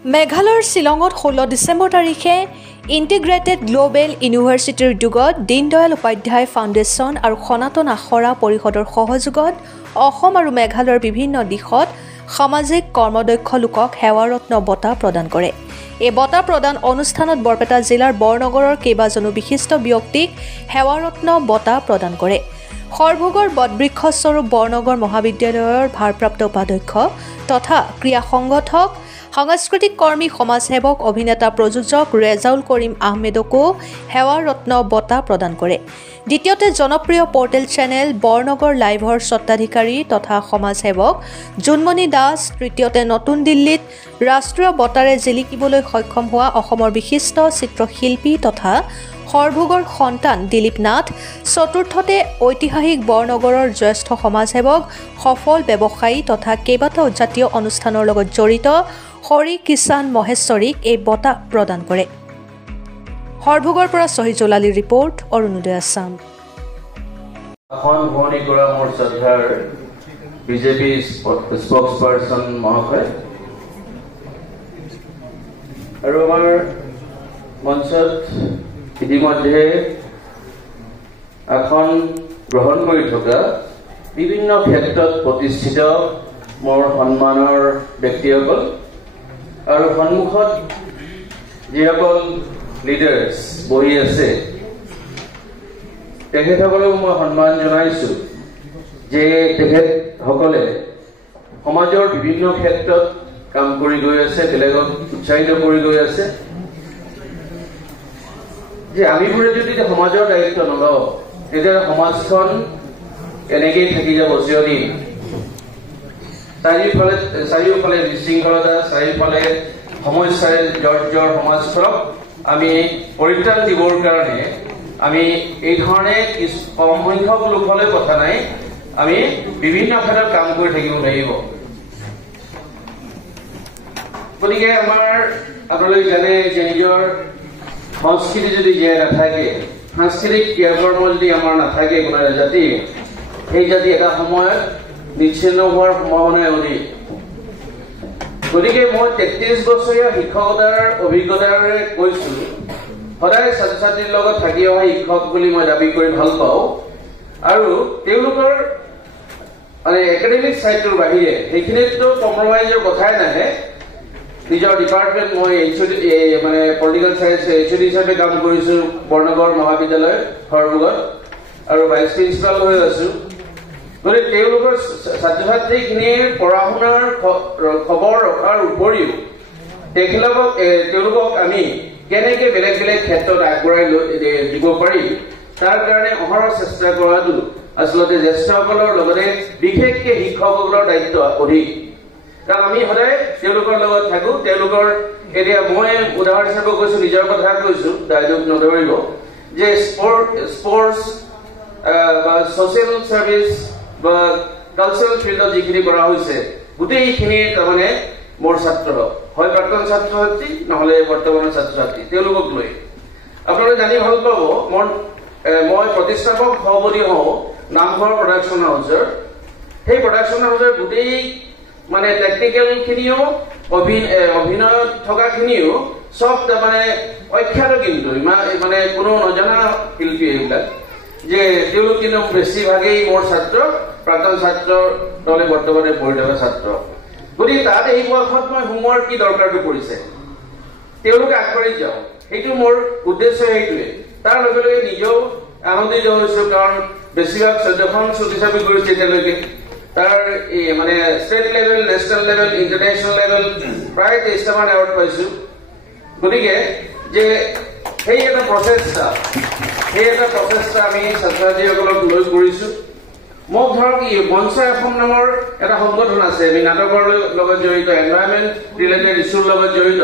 মেঘালয়ৰ শ্বিলঙত 16 ডিচেম্বৰ তাৰিখে ইণ্টিগ্ৰেটেড গ্লোবেল ইউনিভাৰ্চিটিৰ উদ্যোগত দীনদয়াল উপাধ্যায় ফাউণ্ডেশ্যন আৰু সনাতন আখৰা পৰিষদৰ সহযোগত অসম আৰু মেঘালয়ৰ বিভিন্ন দিশত সামাজিক কৰ্মদক্ষ লোকক সেৱাৰত্ন বঁটা প্ৰদান কৰে। এই বঁটা প্ৰদান অনুষ্ঠানত বৰপেটা জিলাৰ বৰনগৰৰ কেইবাজনো বিশিষ্ট ব্যক্তিক সেৱাৰত্ন বঁটা প্ৰদান কৰে। সৰভোগৰ বটবৃক্ষস্বৰূপ বৰনগৰ মহাবিদ্যালয়ৰ ভাৰপ্ৰাপ্ত উপাধ্যক্ষ তথা ক্ৰীড়া সংগঠক সাংস্কৃতিক কৰ্মী সমাজসেৱক অভিনেতা প্ৰযোজক ৰেজাউল কৰিম আহমেদকো সেৱাৰত্ন বঁটা প্ৰদান কৰে। দ্বিতীয়তে জনপ্ৰিয় পৰ্টেল চেনেল বৰনগৰ লাইভৰ স্বত্বাধিকাৰী তথা সমাজসেৱক জোনমণি দাস, তৃতীয়তে নতুন দিল্লীত ৰাষ্ট্ৰীয় বঁটাৰে জিলিকিবলৈ সক্ষম হোৱা অসমৰ বিশিষ্ট চিত্ৰশিল্পী তথা সৰভোগৰ সন্তান দিলীপ নাথ, চতুৰ্থতে ঐতিহাসিক বৰনগৰৰ জ্যেষ্ঠ সমাজসেৱক সফল ব্যৱসায়ী তথা কেইবাটাও জাতীয় অনুষ্ঠানৰ লগত জড়িত হৰি কিষাণ মহেশ্বৰীক এই বঁটা প্ৰদান কৰে। সৰভোগৰ পৰা শহীদুল আলীৰ ৰিপৰ্ট, অৰুণোদয় আছাম। বিজেপি স্পোক্সপাৰ্চন মহাশয় আৰু আমাৰ মঞ্চত ইতিমধ্যে আসন গ্ৰহণ কৰি থকা বিভিন্ন ক্ষেত্ৰত প্ৰতিষ্ঠিত মোৰ সন্মানৰ ব্যক্তিসকল আৰু সন্মুখত যিসকল লিডাৰ্ছ বহি আছে তেখেতসকলক মই সন্মান জনাইছোঁ যে তেখেতসকলে সমাজৰ বিভিন্ন ক্ষেত্ৰত কাম কৰি গৈ আছে, বেলেগক উৎসাহিত কৰি গৈ আছে। যে আমিবোৰে যদি সমাজৰ দায়িত্ব নলওঁ তেতিয়া সমাজখন এনেকেই থাকি যাব চিৰদিন। চাৰিওফালে বিশৃংখলতা, চাৰিওফালে সমস্যাৰে জৰ্জৰ সমাজখনক আমি পৰিত্ৰাণ দিবৰ কাৰণে আমি এই ধৰণে কম সংখ্যক লোকলৈ কথা নাই, আমি বিভিন্ন ক্ষেত্ৰত কাম কৰি থাকিব লাগিব। গতিকে আমাৰ আপোনালোকে জানে যে নিজৰ সংস্কৃতি যদি জীয়াই নাথাকে, সাংস্কৃতিক ক্ৰিয়াকৰ্ম যদি আমাৰ নাথাকে কোনো এটা জাতি, সেই জাতি এটা সময়ত নিশ্চিন্ন হোৱাৰ সম্ভাৱনাই অধিক। গতিকে মই 33 বছৰীয়া শিক্ষকতাৰ অভিজ্ঞতাৰে কৈছো, সদায় ছাত্ৰ ছাত্ৰীৰ লগত থাকি অহা শিক্ষক বুলি মই দাবী কৰি ভাল পাওঁ আৰু তেওঁলোকৰ মানে একাডেমিক চাইডটোৰ বাহিৰে সেইখিনিতো কম্প্ৰমাইজৰ কথাই নাহে। নিজৰ ডিপাৰ্টমেণ্ট মই মানে পলিটিকেল চায়েন্স HOD হিচাপে কাম কৰিছো বৰনগৰ মহাবিদ্যালয় সৰভোগত আৰু ভাইচ প্ৰিন্সিপাল হৈ আছো। গতিকে তেওঁলোকৰ ছাত্ৰ ছাত্ৰীখিনিৰ পঢ়া শুনাৰ খবৰ ৰখাৰ উপৰিও তেওঁলোকক আমি কেনেকে বেলেগ বেলেগ ক্ষেত্ৰত আগবঢ়াই দিব পাৰি তাৰ কাৰণে অহৰহ চেষ্টা কৰাটো আচলতে জ্যেষ্ঠসকলৰ লগতে বিশেষকে শিক্ষকসকলৰ দায়িত্ব অধিক। কাৰণ আমি সদায় তেওঁলোকৰ লগত থাকো। তেওঁলোকৰ এতিয়া মই উদাহৰণ হিচাপে কৈছো, নিজৰ কথা কৈছো, দায়িত্ব নধৰিব, যে স্পৰ্টছ বা ছচিয়েল চাৰ্ভিচ বা কালচাৰেল ফিল্ডত যিখিনি কৰা হৈছে গোটেইখিনি তাৰমানে মোৰ ছাত্ৰ, হয় প্ৰাক্তন ছাত্ৰ ছাত্ৰী নহলে বৰ্তমানৰ ছাত্ৰ ছাত্ৰী, তেওঁলোকক লৈ আপোনালোকে জানি ভাল পাব মই প্ৰতিষ্ঠাপক সভাপতি হওঁ নামঘৰ প্ৰডাকশ্যন হাউচৰ। সেই প্ৰডাকশ্যন হাউচৰ গোটেই মানে টেকনিকেল খিনিও অভিনয়ত থকা খিনিও চব তাৰমানে অখ্যাত, কিন্তু মানে কোনো নজনা শিল্পী এইবিলাক, যে তেওঁলোক কিন্তু বেছিভাগেই মোৰ ছাত্ৰ, প্ৰাক্তন ছাত্ৰ নহলে বৰ্তমানে পঢ়ি থকা ছাত্ৰ। গতিকে তাত এই বয়সত মই হোমৱৰ্ক কি দৰকাৰটো পৰিছে, তেওঁলোকে আগবাঢ়ি যাওঁ, সেইটো মোৰ উদ্দেশ্য। সেইটোৱে তাৰ লগে লগে নিজেও আনন্দিত হৈছো, কাৰণ বেছিভাগ 14খন ছুটি কৰিছে এতিয়ালৈকে। তাৰ মানে state level, national level, international level প্ৰায় 23টামান এৱাৰ্ড পাইছো। গতিকে যে সেই এটা প্ৰচেষ্টা আমি ছাত্ৰ ছাত্ৰীসকলক লৈ কৰিছো। মোক ধৰক মঞ্চ এখন নামৰ এটা সংগঠন আছে, আমি নাটকৰ লগত জড়িত, এনভাইৰনমেণ্ট ৰিলেটেড ইছ্যুৰ লগত জড়িত,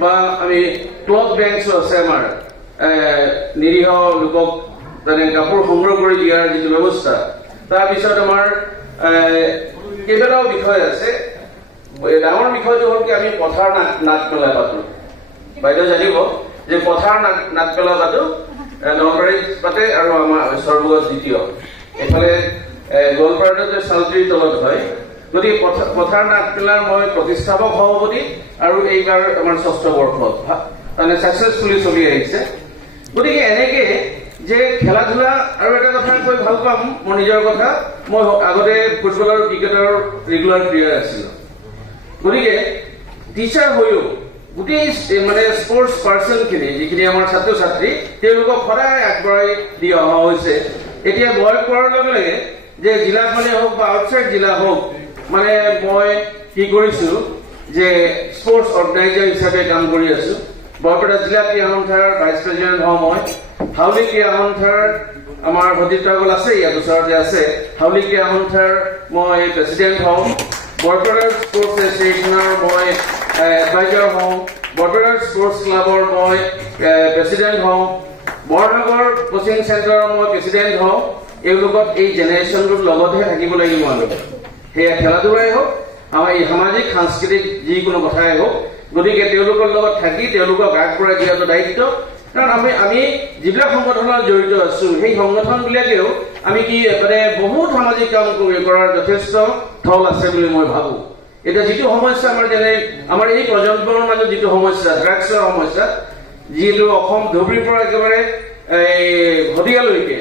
বা আমি ক্লথ বেংকছো আছে আমাৰ, নিৰীহ লোকক মানে কাপোৰ সংগ্ৰহ কৰি দিয়াৰ যিটো ব্যৱস্থা। তাৰপিছত আমাৰ কেইবাটাও বিষয় আছে। ডাঙৰ বিষয়টো হ'ল কি আমি পথাৰ নাটমেলা পাতো। বাইদেউ জানিব যে পথাৰ নাটমেলা পাতো নলবাৰীত পাতে আৰু আমাৰ সৰভোগত দ্বিতীয়। এইফালে গোৱালপাৰাতে চালটিৰ তলত হয় গতিকে পথাৰ নাটমেলাৰ মই প্ৰতিষ্ঠাপক সভাপতি আৰু এইবাৰ আমাৰ 6ষ্ঠ বৰ্ষত মানে সাকসেসফুলি চলি আহিছে। গতিকে এনেকে যে খেলা ধূলা আৰু এটা কথা কৈ ভাল পাম মোৰ নিজৰ কথা, মই আগতে ফুটবল আৰু ক্ৰিকেটৰ ৰেগুলাৰ প্লেয়াৰ আছিলো। গতিকে টিচাৰ হৈও গোটেই মানে স্পৰ্টছ পাৰ্চনখিনি যিখিনি আমাৰ ছাত্ৰ ছাত্ৰী তেওঁলোকক সদায় আগবঢ়াই দি অহা হৈছে। এতিয়া বয়স পোৱাৰ লগে লগে যে জিলাখনে হওক বা আউটসাইড জিলা হওক, মানে মই কি কৰিছো যে স্পৰ্টছ অৰ্গেনাইজাৰ হিচাপে কাম কৰি আছো। বৰপেটা জিলা ক্ৰীড়া সন্থাৰ ভাইচ প্ৰেচিডেণ্ট হওঁ মই। হাউলি ক্ৰীড়া সন্থাৰ আমাৰ সতীৰ্থসকল আছে, ইয়াত ওচৰতে আছে। হাউলি ক্ৰীড়া সন্থাৰ মই প্ৰেচিডেণ্ট হওঁ। বৰপেটাৰ স্পৰ্টছ এছ'চিয়েশ্যনৰ মই এডভাইজাৰ হওঁ। বৰপেটাৰ স্পৰ্টছ ক্লাবৰ মই প্ৰেচিডেণ্ট হওঁ। বৰসাগৰ কোচিং চেণ্টাৰৰ মই প্ৰেচিডেণ্ট হওঁ। এওঁলোকক এই জেনেৰেশ্যনটোৰ লগতহে থাকিব লাগিব আমি, সেয়া খেলা ধূলাই হওক আমাৰ এই সামাজিক সাংস্কৃতিক যিকোনো কথাই হওক। গতিকে তেওঁলোকৰ লগত থাকি তেওঁলোকক আগবঢ়াই দিয়াটো দায়িত্ব। কাৰণ আমি যিবিলাক সংগঠনত জড়িত আছো সেই সংগঠনবিলাকেও আমি কি মানে বহুত সামাজিক কাম কৰাৰ যথেষ্ট থল আছে বুলি মই ভাবো। এতিয়া যিটো সমস্যা আমাৰ যেনে আমাৰ এই প্ৰজন্মৰ মাজত যিটো সমস্যা ড্ৰাগছৰ সমস্যা, যিহেতু অসম ধুবুৰীৰ পৰা একেবাৰে শদিয়ালৈকে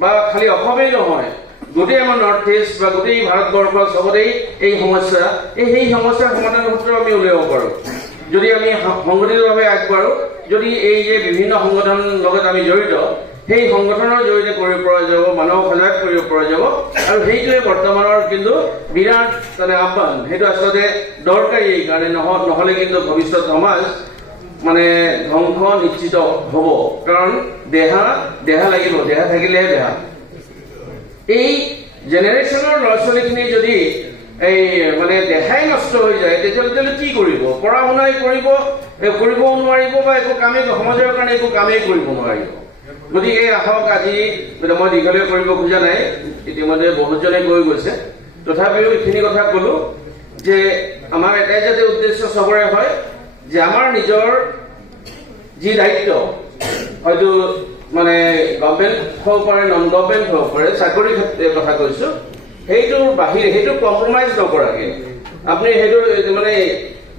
বা খালি অসমেই নহয় গোটেই আমাৰ নৰ্থ ইষ্ট বা গোটেই ভাৰতবৰ্ষৰ চবতেই এই সমস্যা, সেই সমস্যাৰ সমাধান সূত্ৰ আমি উলিয়াব পাৰো যদি আমি সংগঠিতভাৱে আগবাঢ়ো। যদি এই যে বিভিন্ন সংগঠনৰ লগত আমি জড়িত সেই সংগঠনৰ জৰিয়তে কৰিব পৰা যাব, মানুহক সজাগ কৰিব পৰা যাব। আৰু সেইটোৱে বৰ্তমানৰ কিন্তু বিৰাট মানে আহ্বান, সেইটো আচলতে দৰকাৰী। এইকাৰণে নহলে কিন্তু ভৱিষ্যত সমাজ মানে ধ্বংস নিশ্চিত হব। কাৰণ দেহা লাগিব, দেহা থাকিলেহে দেহা। এই জেনেৰেশ্যনৰ ল'ৰা ছোৱালীখিনি যদি এই মানে দেহাই নষ্ট হৈ যায় তেতিয়াহ'লে কি কৰিব? পঢ়া শুনাই কৰিবও নোৱাৰিব বা একো কামেই সমাজৰ কাৰণে একো কামেই কৰিব নোৱাৰিব। গতিকে আহক, আজি মই দীঘলীয়া কৰিব খোজা নাই, ইতিমধ্যে বহুতজনে কৈ গৈছে। তথাপিও এইখিনি কথা কলো যে আমাৰ এটাই যাতে উদ্দেশ্য চবৰে হয় যে আমাৰ নিজৰ যি দায়িত্ব, হয়তো মানে গভৰ্ণমেণ্ট হ'ব পাৰে, নন গভৰ্ণমেণ্ট হ'ব পাৰে, চাকৰি ক্ষেত্ৰৰ কথা কৈছো, সেইটোৰ বাহিৰে সেইটো কম্প্ৰমাইজ নকৰাকে আপুনি সেইটো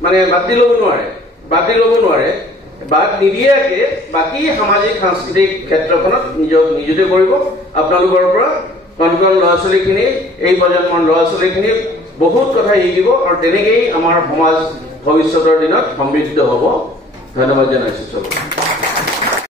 মানে বাদ দি ল'ব নোৱাৰে। বাদ নিদিয়াকে বাকী সামাজিক সাংস্কৃতিক ক্ষেত্ৰখনত নিয়োজিত কৰিব। আপোনালোকৰ পৰা কণ ল'ৰা ছোৱালীখিনি, এই প্ৰজন্মৰ ল'ৰা ছোৱালীখিনি বহুত কথা শিকিব আৰু তেনেকেই আমাৰ সমাজ ভৱিষ্যতৰ দিনত সমৃদ্ধ হ'ব। ধন্যবাদ জনাইছো চব।